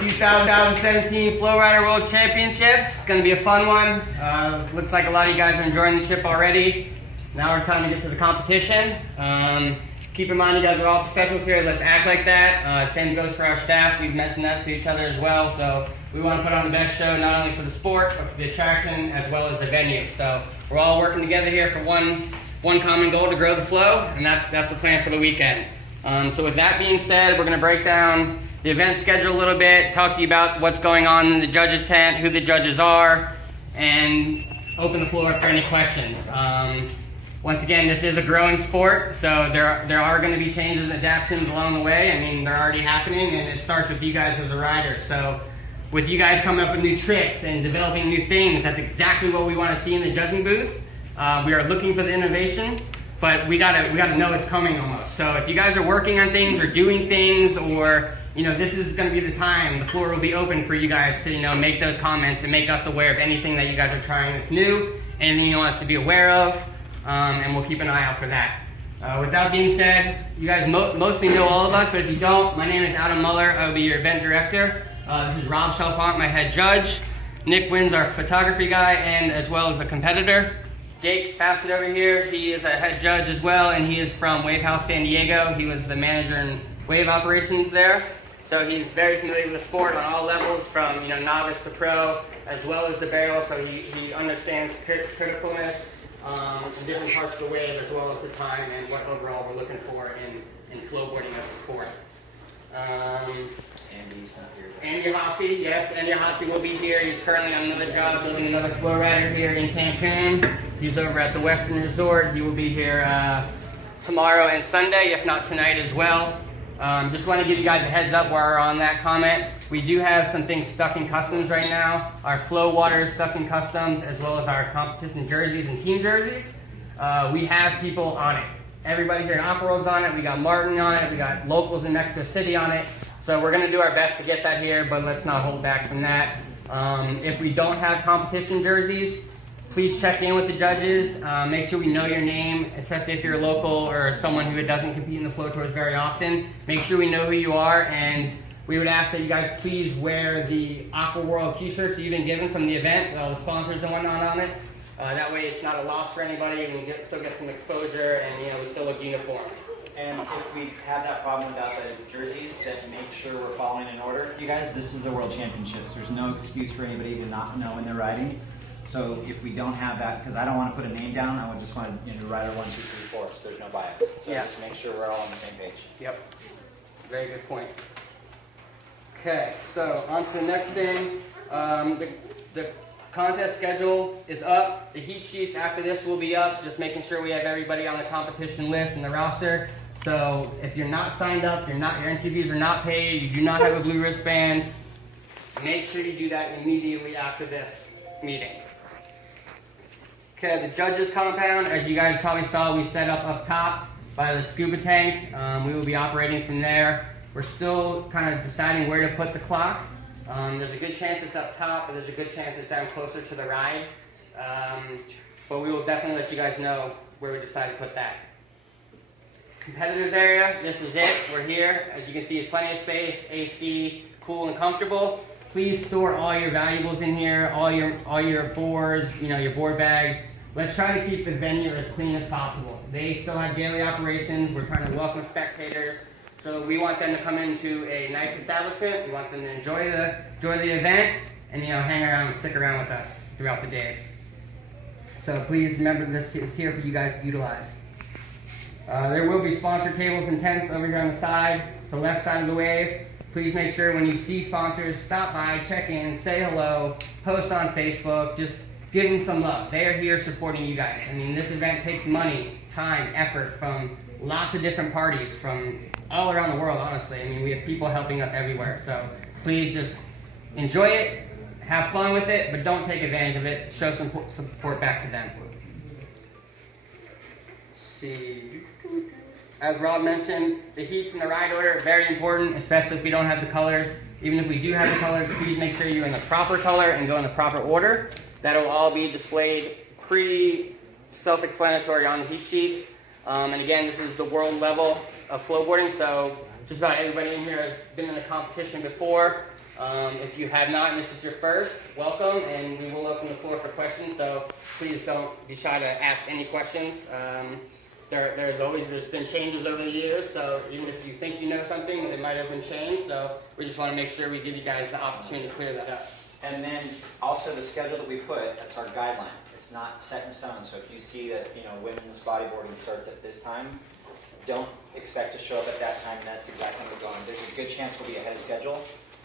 2017 FlowRider World Championships. It's going to be a fun one. Looks like a lot of you guys are enjoying the trip already. Now we're time to get to the competition. Keep in mind you guys are all professionals here. Let's act like that. Same goes for our staff. We've mentioned that to each other as well. So we want to put on the best show, not only for the sport, but for the attraction as well as the venue. So we're all working together here for one common goal, to grow the flow, and that's the plan for the weekend. So with that being said, we're going to break down the event schedule a little bit, talk to you about what's going on in the judges tent, who the judges are, and open the floor for any questions. Once again, this is a growing sport, so there are going to be changes and adaptations along the way. I mean, they're already happening, and it starts with you guys as the riders. So with you guys coming up with new tricks and developing new things, that's exactly what we want to see in the judging booth. We are looking for the innovation, but we gotta know it's coming almost. So if you guys are working on things or doing things, or this is going to be the time, the floor will be open for you guys to make those comments and make us aware of anything that you guys are trying that's new, anything you want us to be aware of, and we'll keep an eye out for that. With that being said, you guys mostly know all of us, but if you don't, my name is Adam Muller. I'll be your event director. This is Rob Chalfant, my head judge. Nick Wynn's our photography guy, and as well as a competitor. Jake Fassett over here, he is a head judge as well, and he is from WaveHouse San Diego. He was the manager in wave operations there. So he's very familiar with the sport on all levels, from novice to pro, as well as the barrel. So he understands criticalness, in different parts of the wave, as well as the time and what overall we're looking for in flowboarding as a sport. Andy's not here. Andy Hossie, yes, Andy Hossie will be here. He's currently on another job building another FlowRider here in Cancun. He's over at the Western Resort. He will be here tomorrow and Sunday, if not tonight as well. Just want to give you guys a heads up while we're on that comment. We do have some things stuck in customs right now. Our Flowboarders stuck in customs, as well as our competition jerseys and team jerseys. We have people on it. Everybody here in Aqua World's on it. We got Martin on it. We got locals in Mexico City on it. So we're going to do our best to get that here, but let's not hold back from that. If we don't have competition jerseys, please check in with the judges. Make sure we know your name, especially if you're a local or someone who doesn't compete in the Flow Tours very often. Make sure we know who you are, and we would ask that you guys please wear the Aqua World t-shirts that you've been given from the event, with all the sponsors and whatnot on it. That way it's not a loss for anybody, and we still get some exposure, and we still look uniform. And if we have that problem without the jerseys, then make sure we're following in order. You guys, this is the World Championships. There's no excuse for anybody to not know when they're riding. So if we don't have that, because I don't want to put a name down, I would just want to rider 1, 2, 3, 4, so there's no bias. So yeah. Just make sure we're all on the same page. Yep. Very good point. Okay, so on to the next thing. The contest schedule is up. The heat sheets after this will be up, just making sure we have everybody on the competition list and the roster. So if you're not signed up, your interviews are not paid, you do not have a blue wristband, make sure you do that immediately after this meeting. Okay, the judges compound, as you guys probably saw, we set up top by the scuba tank. We will be operating from there. We're still kind of deciding where to put the clock. There's a good chance it's up top, but there's a good chance it's down closer to the ride. But we will definitely let you guys know where we decide to put that. Competitors area, this is it. We're here. As you can see, it's plenty of space, AC, cool and comfortable. Please store all your valuables in here, all your boards, your board bags. Let's try to keep the venue as clean as possible. They still have daily operations. We're trying to welcome spectators. So we want them to come into a nice establishment. We want them to enjoy the event and hang around and stick around with us throughout the days. So please remember, this is here for you guys to utilize. There will be sponsor tables and tents over here on the side, the left side of the wave. Please make sure when you see sponsors, stop by, check in, say hello, post on Facebook, just give them some love. They are here supporting you guys. I mean, this event takes money, time, effort from lots of different parties from all around the world, honestly. I mean, we have people helping us everywhere. So please just enjoy it, have fun with it, but don't take advantage of it. Show some support back to them. Let's see. As Rob mentioned, the heats and the ride order are very important, especially if we don't have the colors. Even if we do have the colors, please make sure you're in the proper color and go in the proper order. That'll all be displayed pretty self-explanatory on the heat sheets. And again, this is the world level of flowboarding, so just about everybody in here has been in a competition before. If you have not, and this is your first, welcome, and we will open the floor for questions, so please don't be shy to ask any questions. There's been changes over the years, so even if you think you know something, it might have been changed, so we just want to make sure we give you guys the opportunity to clear that up. And then also the schedule that we put, that's our guideline. It's not set in stone, so if you see that, women's bodyboarding starts at this time, don't expect to show up at that time, and that's exactly when we're going. There's a good chance we'll be ahead of schedule.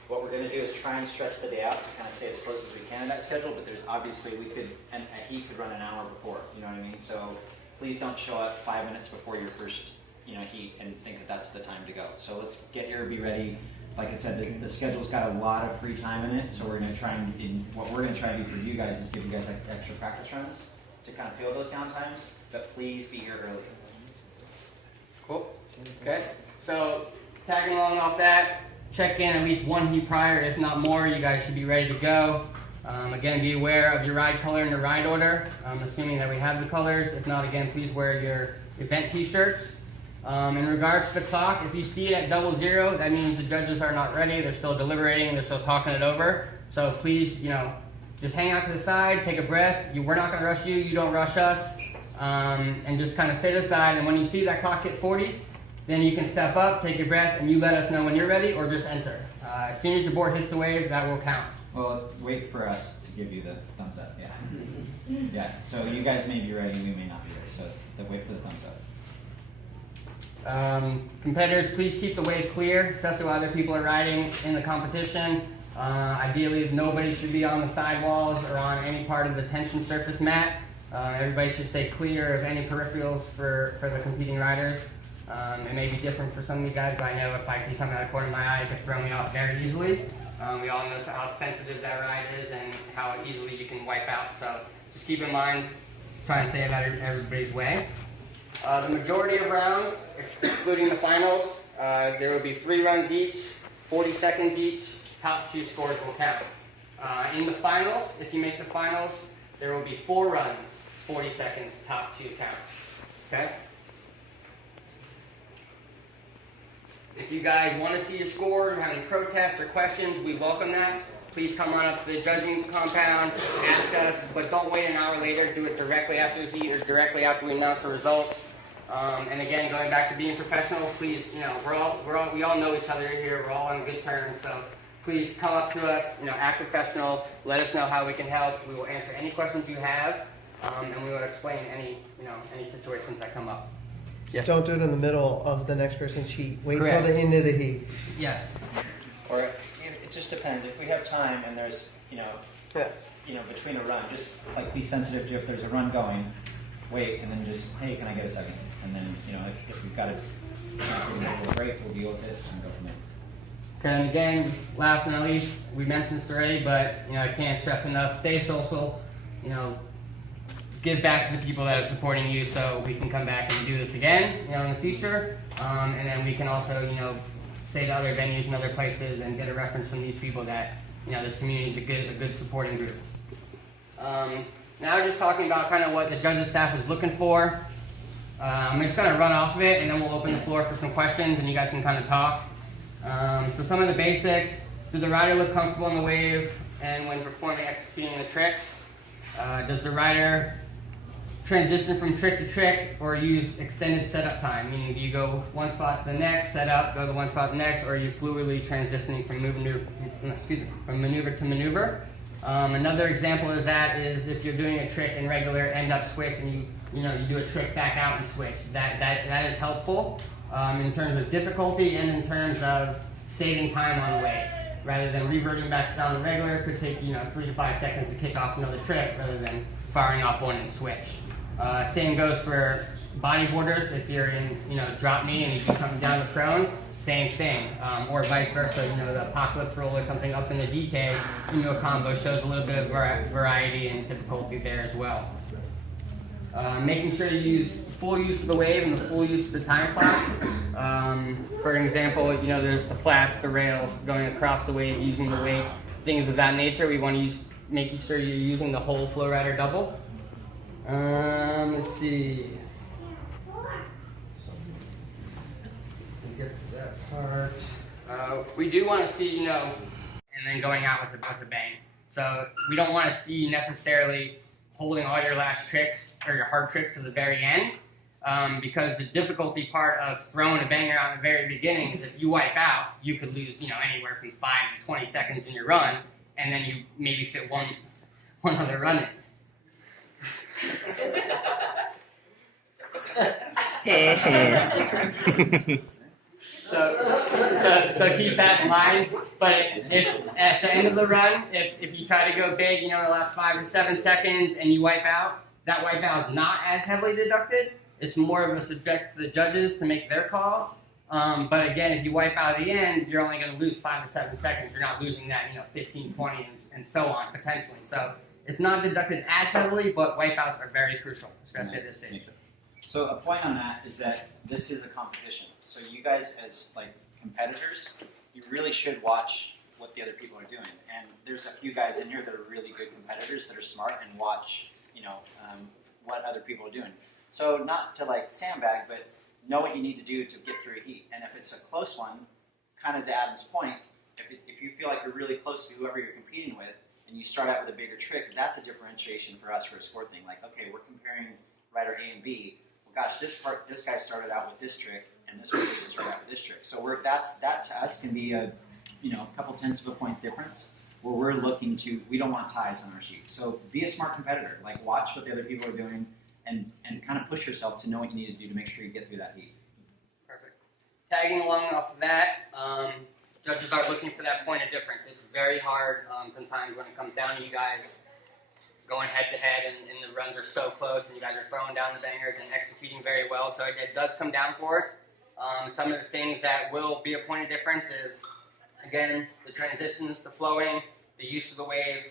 What we're going to do is try and stretch the day out to kind of stay as close as we can in that schedule, but there's obviously, a heat could run an hour before, you know what I mean? So please don't show up 5 minutes before your first, heat and think that that's the time to go. So let's get here, be ready. Like I said, the schedule's got a lot of free time in it, so we're going to try what we're going to try to do for you guys is give you guys extra practice runs to kind of fill those down times, but please be here early. Cool. Okay. So tagging along off that, check in at least one heat prior, if not more. You guys should be ready to go. Again, be aware of your ride color and your ride order. Assuming that we have the colors. If not, again, please wear your event t-shirts. In regards to the clock, if you see it at 00, that means the judges are not ready. They're still deliberating. They're still talking it over. So please, just hang out to the side, take a breath. We're not going to rush you. You don't rush us. And just kind of stay to the side. And when you see that clock hit 40, then you can step up, take a breath, and you let us know when you're ready, or just enter. As soon as your board hits the wave, that will count. Well, wait for us to give you the thumbs up. Yeah. Yeah. So you guys may be ready, we may not be ready. So wait for the thumbs up. Competitors, please keep the wave clear, especially while other people are riding in the competition. Ideally, nobody should be on the sidewalls or on any part of the tension surface mat. Everybody should stay clear of any peripherals for the competing riders. It may be different for some of you guys, but I know if I see something out of the corner of my eye, it could throw me off very easily. We all know how sensitive that ride is and how easily you can wipe out. So just keep in mind, try and stay out of everybody's way. The majority of rounds, excluding the finals, there will be 3 runs each, 40 seconds each. Top 2 scores will count. In the finals, if you make the finals, there will be 4 runs, 40 seconds, top 2 count. Okay? If you guys want to see your score, or have any protests or questions, we welcome that. Please come on up to the judging compound, ask us, but don't wait an hour later. Do it directly after the heat or directly after we announce the results. And again, going back to being professional, please, we all know each other here. We're all on good terms, so please come up to us, act professional. Let us know how we can help. We will answer any questions you have, and we will explain any situations that come up. Yes. Don't do it in the middle of the next person's heat. Wait Correct. till the end of the heat. Yes. Or it just depends. If we have time and there's, between a run, just like be sensitive to if there's a run going, wait, and then just, hey, can I get a second? And then, if we've got a break, we'll deal with it and go from there. Okay, and again, last but not least, we mentioned this already, but I can't stress enough, stay social, give back to the people that are supporting you so we can come back and do this again, in the future. And then we can also, say to other venues and other places and get a reference from these people that, this community is a good supporting group. Now just talking about kind of what the judges staff is looking for. I'm just going to run off of it and then we'll open the floor for some questions and you guys can kind of talk. So some of the basics. Does the rider look comfortable on the wave and when executing the tricks? Does the rider transition from trick to trick or use extended setup time? Meaning, do you go one spot to the next, set up, go to one spot to the next, or are you fluidly transitioning from maneuver to maneuver? Another example of that is if you're doing a trick in regular end up switch and you do a trick back out and switch. That is helpful in terms of difficulty and in terms of saving time on the wave. Rather than reverting back down to regular, it could take 3 to 5 seconds to kick off another trick rather than firing off one and switch. Same goes for bodyboarders. If you're in drop knee and you do something down the prone, same thing. Or vice versa, the apocalypse roll or something up in the DK, a combo shows a little bit of variety and difficulty there as well. Making sure you use full use of the wave and the full use of the time clock. For example, there's the flaps, the rails going across the wave, using the weight, things of that nature. We want to making sure you're using the whole FlowRider double. Let's see. Get to that part. We do want to see, and and then going out with a bang. So we don't want to see you necessarily holding all your last tricks or your hard tricks to the very end, because the difficulty part of throwing a banger out in the very beginning is if you wipe out, you could lose, anywhere from 5 to 20 seconds in your run, and then you maybe fit one other run in. So keep that in mind. But if at the end of the run, if you try to go big, in the last 5 or 7 seconds, and you wipe out, that wipe out is not as heavily deducted. It's more of a subject to the judges to make their call. But again, if you wipe out at the end, you're only going to lose 5 to 7 seconds. You're not losing that, 15, 20, and so on potentially. So it's not deducted as heavily, but wipeouts are very crucial, especially at this stage. So a point on that is that this is a competition. So you guys as competitors, you really should watch what the other people are doing. And there's a few guys in here that are really good competitors that are smart and watch, what other people are doing. So not to sandbag, but know what you need to do to get through a heat. And if it's a close one, kind of to Adam's point, if you feel like you're really close to whoever you're competing with, and you start out with a bigger trick, that's a differentiation for us for a sport thing. Okay, we're comparing rider A and B. Well, gosh, this guy started out with this trick, and this person started out with this trick. So that to us can be a couple tenths of a point difference, where we're looking to, we don't want ties on our sheet. So be a smart competitor. Watch what the other people are doing, and kind of push yourself to know what you need to do to make sure you get through that heat. Perfect. Tagging along off of that, judges are looking for that point of difference. It's very hard sometimes when it comes down to you guys going head to head, and the runs are so close, and you guys are throwing down the bangers and executing very well. So it does come down for it. Some of the things that will be a point of difference is, again, the transitions, the flowing, the use of the wave,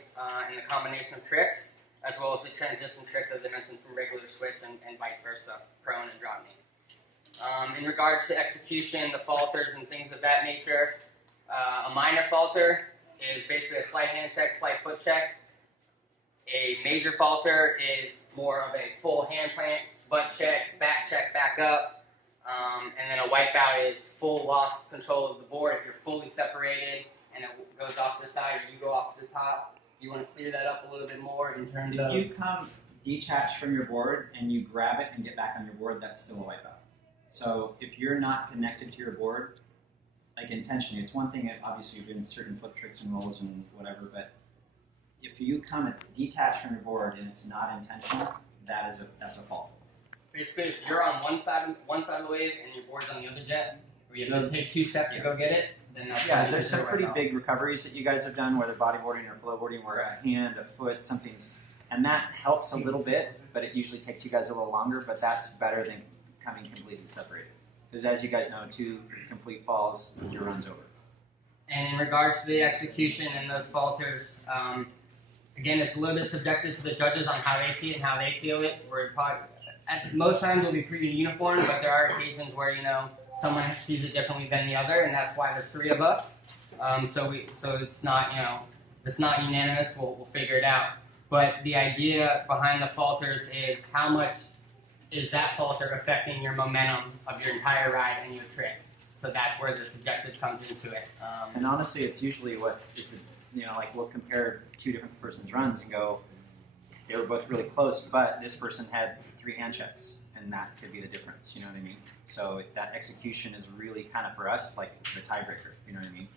and the combination of tricks, as well as the transition trick that I mentioned from regular switch and vice versa, prone and drop knee. In regards to execution, the falters and things of that nature, a minor falter is basically a slight hand check, slight foot check. A major falter is more of a full hand plant, butt check, back up. And then a wipeout is full loss control of the board. If you're fully separated and it goes off to the side or you go off to the top, you want to clear that up a little bit more in terms of... If you come detached from your board and you grab it and get back on your board, that's still a wipeout. So if you're not connected to your board, intentionally, it's one thing if obviously you're doing certain foot tricks and rolls and whatever, but if you come detached from your board and it's not intentional, that's a fault. Basically, if you're on one side of the wave and your board's on the other jet, or you have to take 2 steps to go get it, then that's... Yeah, there's some pretty big recoveries that you guys have done, whether bodyboarding or flowboarding, where a hand, a foot, something's... And that helps a little bit, but it usually takes you guys a little longer, but that's better than coming completely separated. Because as you guys know, 2 complete falls, your run's over. And in regards to the execution and those falters, again, it's a little bit subjective to the judges on how they see it and how they feel it. At most times it'll be pretty uniform, but there are occasions where, someone sees it differently than the other, and that's why there's 3 of us. So it's not, it's not unanimous. We'll figure it out. But the idea behind the falters is how much is that falter affecting your momentum of your entire ride and your trick. So that's where the subjective comes into it. And honestly, it's usually what is, we'll compare 2 different persons' runs and go, they were both really close, but this person had 3 hand checks, and that could be the difference, you know what I mean? So that execution is really kind of, for us, the tiebreaker, you know what I mean?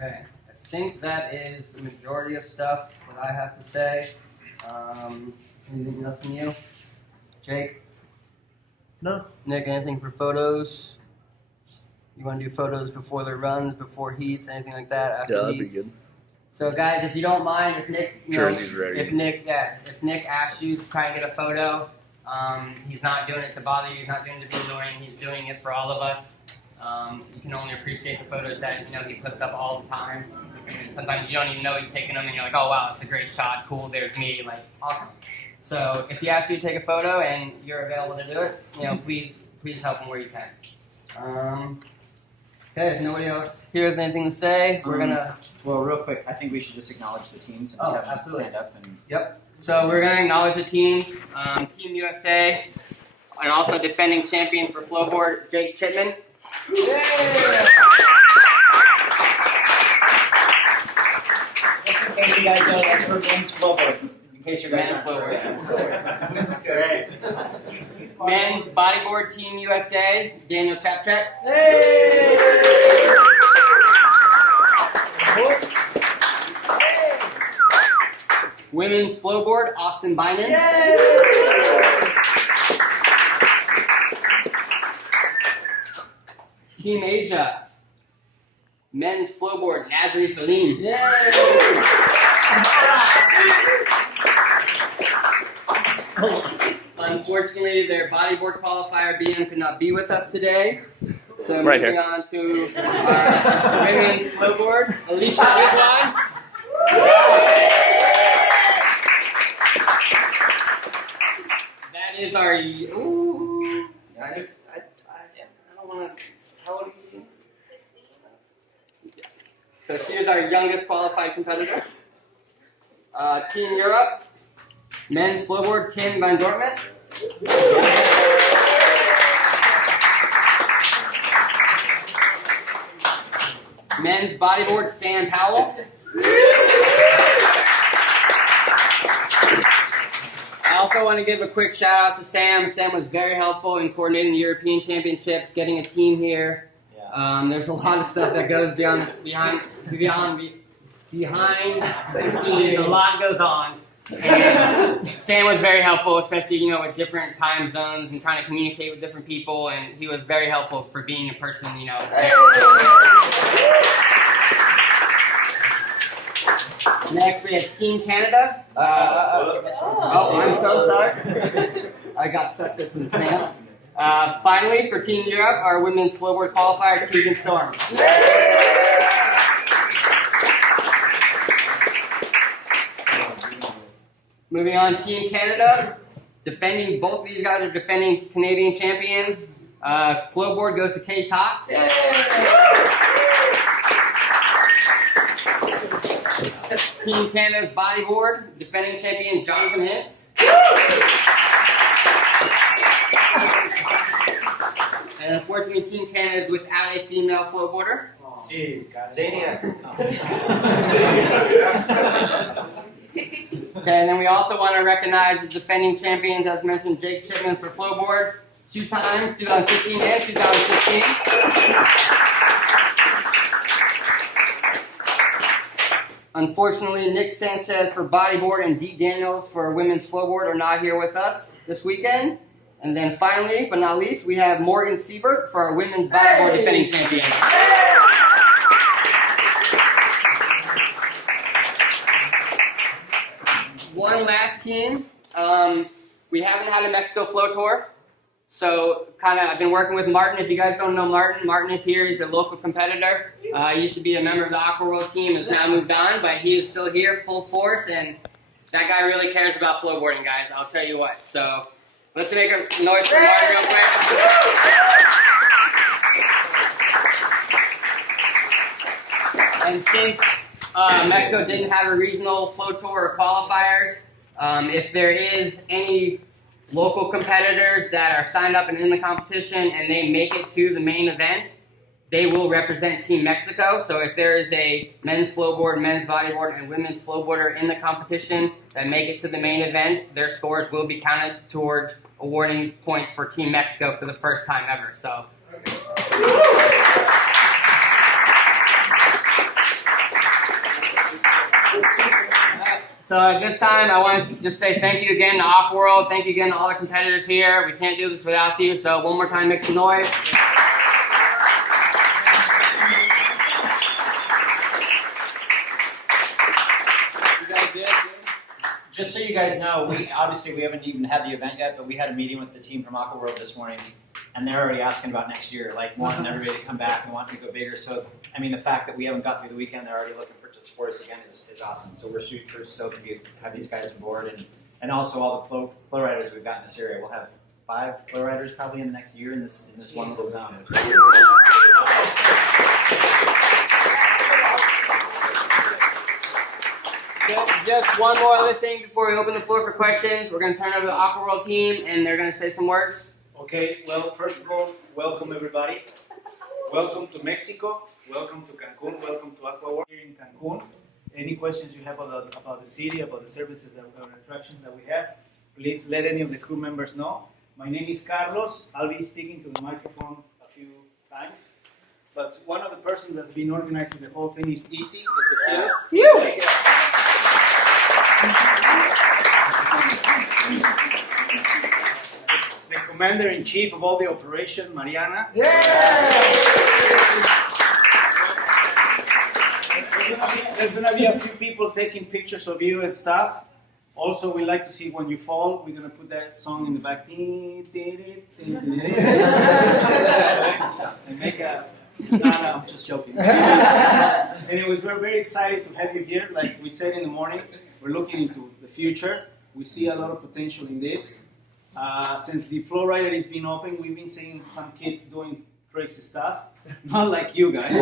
Okay, I think that is the majority of stuff that I have to say. Anything else from you? Jake? No. Nick, anything for photos? You want to do photos before the runs, before heats, anything like that? After heats? That'd be good. So guys, if you don't mind, if Nick, Jersey's ready. if Nick asks you to try and get a photo, he's not doing it to bother you. He's not doing it to be annoying. He's doing it for all of us. You can only appreciate the photos that he puts up all the time. And sometimes you don't even know he's taking them, and you're like, oh wow, that's a great shot. Cool, there's me. Awesome. So if he asks you to take a photo and you're available to do it, please help him where you can. Okay, if nobody else here has anything to say, we're gonna... Well, real quick, I think we should just acknowledge the teams and just have them absolutely. stand up. And... Yep. So we're gonna acknowledge the teams. Team USA, and also defending champion for Flowboard, Jake Chipman. Yeah. guys know that for men's flowboard, in case you guys Men's aren't sure. This is great. Men's bodyboard team USA, Daniel Chapchak. Hey! Women's flowboard, Austin Byman. Team Asia, men's flowboard, Nazri Salim. Unfortunately, their bodyboard qualifier BM could not be with us today. So moving on to our women's flowboard, Alicia Rizwan. That is our. Ooh, I don't want to. How old are you? 16. So she is our youngest qualified competitor. Team Europe, men's flowboard, Tim Van Dortmund. Men's bodyboard, Sam Powell. I also want to give a quick shout out to Sam. Sam was very helpful in coordinating the European Championships, getting a team here. There's a lot of stuff that goes behind the scenes. A lot goes on. And Sam was very helpful, especially with different time zones and trying to communicate with different people. And he was very helpful for being a person, Next, we have Team Canada. Oh, I'm so sorry. I got sucked up in the sand. Finally, for Team Europe, our women's flowboard qualifier, Keegan Storm. Moving on, Team Canada. Both of these guys are defending Canadian champions. Flowboard goes to Kay Cox. Team Canada's bodyboard, defending champion Jonathan Hintz. And unfortunately, Team Canada is without a female flowboarder. Jeez, Okay, and then we also want to recognize the defending champions, as mentioned, Jake Shipman for flowboard, 2 times, 2015 and 2016. Unfortunately, Nick Sanchez for bodyboard and Dee Daniels for women's flowboard are not here with us this weekend. And then finally, but not least, we have Morgan Siebert for our women's bodyboard defending champion. One last team. We haven't had a Mexico Flow Tour. So I've been working with Martin. If you guys don't know Martin, Martin is here. He's a local competitor. He used to be a member of the Aqua World team, has now moved on, but he is still here full force, and that guy really cares about flowboarding, guys. I'll tell you what. So let's make a noise for Martin real quick. And since Mexico didn't have a regional flow tour or qualifiers, if there is any local competitors that are signed up and in the competition and they make it to the main event, they will represent Team Mexico. So if there is a men's flowboard, men's bodyboard, and women's flowboarder in the competition that make it to the main event, their scores will be counted towards awarding points for Team Mexico for the first time ever. So. So at this time, I want to just say thank you again to Aqua World. Thank you again to all the competitors here. We can't do this without you. So one more time, make some noise. You guys did? Just so you guys know, we haven't even had the event yet, but we had a meeting with the team from Aqua World this morning, and they're already asking about next year, like wanting everybody to come back and wanting to go bigger. So, I mean, the fact that we haven't got through the weekend, they're already looking to support us again is awesome. So we're super stoked to have these guys on board, and also all the flow riders we've got in this area. We'll have 5 flow riders probably in the next year in this one little zone. Just one more other thing before we open the floor for questions. We're going to turn over to the Aqua World team, and they're going to say some words. Okay, well, first of all, welcome everybody. Welcome to Mexico. Welcome to Cancun. Welcome to Aqua World here in Cancun. Any questions you have about the city, about the services or attractions that we have, please let any of the crew members know. My name is Carlos. I'll be speaking to the microphone a few times. But one of the persons that's been organizing the whole thing is Easy. The commander-in-chief of all the operation, Mariana. There's gonna be a few people taking pictures of you and stuff. Also, we like to see when you fall. We're gonna put that song in the back. And make a. No, I'm just joking. Anyways, we're very excited to have you here. Like we said in the morning, we're looking into the future. We see a lot of potential in this. Since the FlowRider has been open, we've been seeing some kids doing crazy stuff. Not like you guys.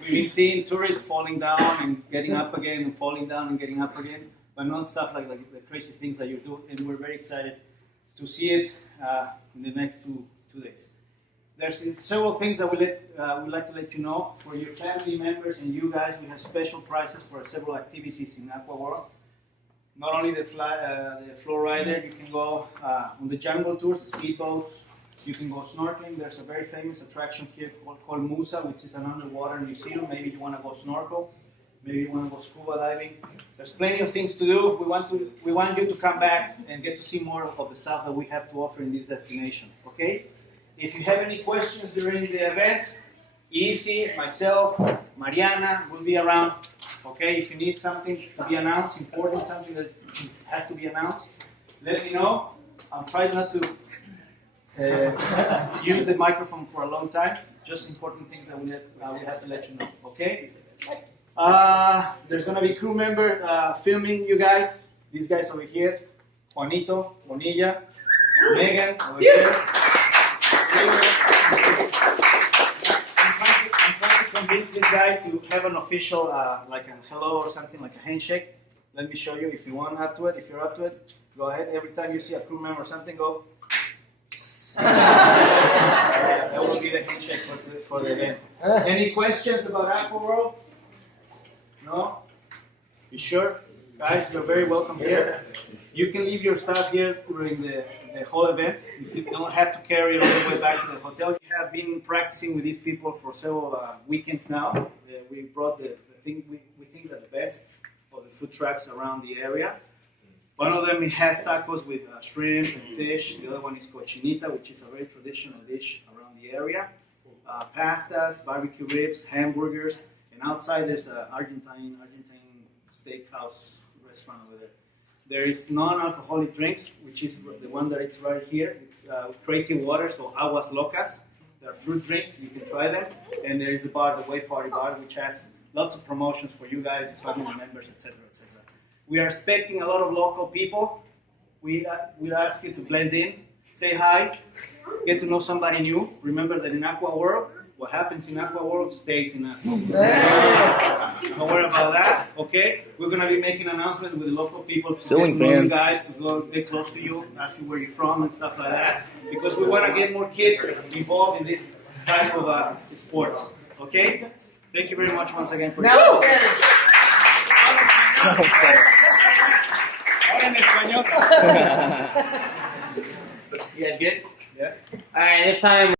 We've been seeing tourists falling down and getting up again and falling down and getting up again, but not stuff like the crazy things that you do. And we're very excited to see it in the next two days. There's several things that we'd like to let you know. For your family members and you guys, we have special prices for several activities in Aqua World. Not only the FlowRider, you can go on the jungle tours, the speedboats. You can go snorkeling. There's a very famous attraction here called Musa, which is an underwater museum. Maybe you want to go snorkel. Maybe you want to go scuba diving. There's plenty of things to do. We want you to come back and get to see more of the stuff that we have to offer in this destination. Okay? If you have any questions during the event, Easy, myself, Mariana will be around. Okay? If you need something to be announced, important, something that has to be announced, let me know. I'm trying not to use the microphone for a long time. Just important things that we have to let you know. Okay? There's gonna be crew member filming you guys. These guys over here, Juanito, Bonilla, Megan over here. I'm trying to convince this guy to have an official, like a hello or something, like a handshake. Let me show you if you want up to it. If you're up to it, go ahead. Every time you see a crew member or something, go. That will be the handshake for the event. Any questions about Aqua World? No? You sure? Guys, you're very welcome here. You can leave your stuff here during the whole event. You don't have to carry it all the way back to the hotel. We have been practicing with these people for several weekends now. We brought the thing we think are the best of the food trucks around the area. One of them has tacos with shrimp and fish. The other one is cochinita, which is a very traditional dish around the area. Pastas, barbecue ribs, hamburgers, and outside there's an Argentine steakhouse restaurant over there. There is non-alcoholic drinks, which is the one that is right here. It's crazy water, so aguas locas. There are fruit drinks, you can try them. And there is the bar, the Way Party Bar, which has lots of promotions for you guys, family members, etc., etc. We are expecting a lot of local people. We ask you to blend in, say hi, get to know somebody new. Remember that in Aqua World, what happens in Aqua World stays in Aqua World. Don't worry about that, okay? We're going to be making announcements with the local people to get to know you guys, to go get close to you, ask you where you're from and stuff like that. Because we want to get more kids involved in this type of sports, okay? Thank you very much once again for Now your Spanish. Ahora en español. You guys good? Yeah. Alright, this time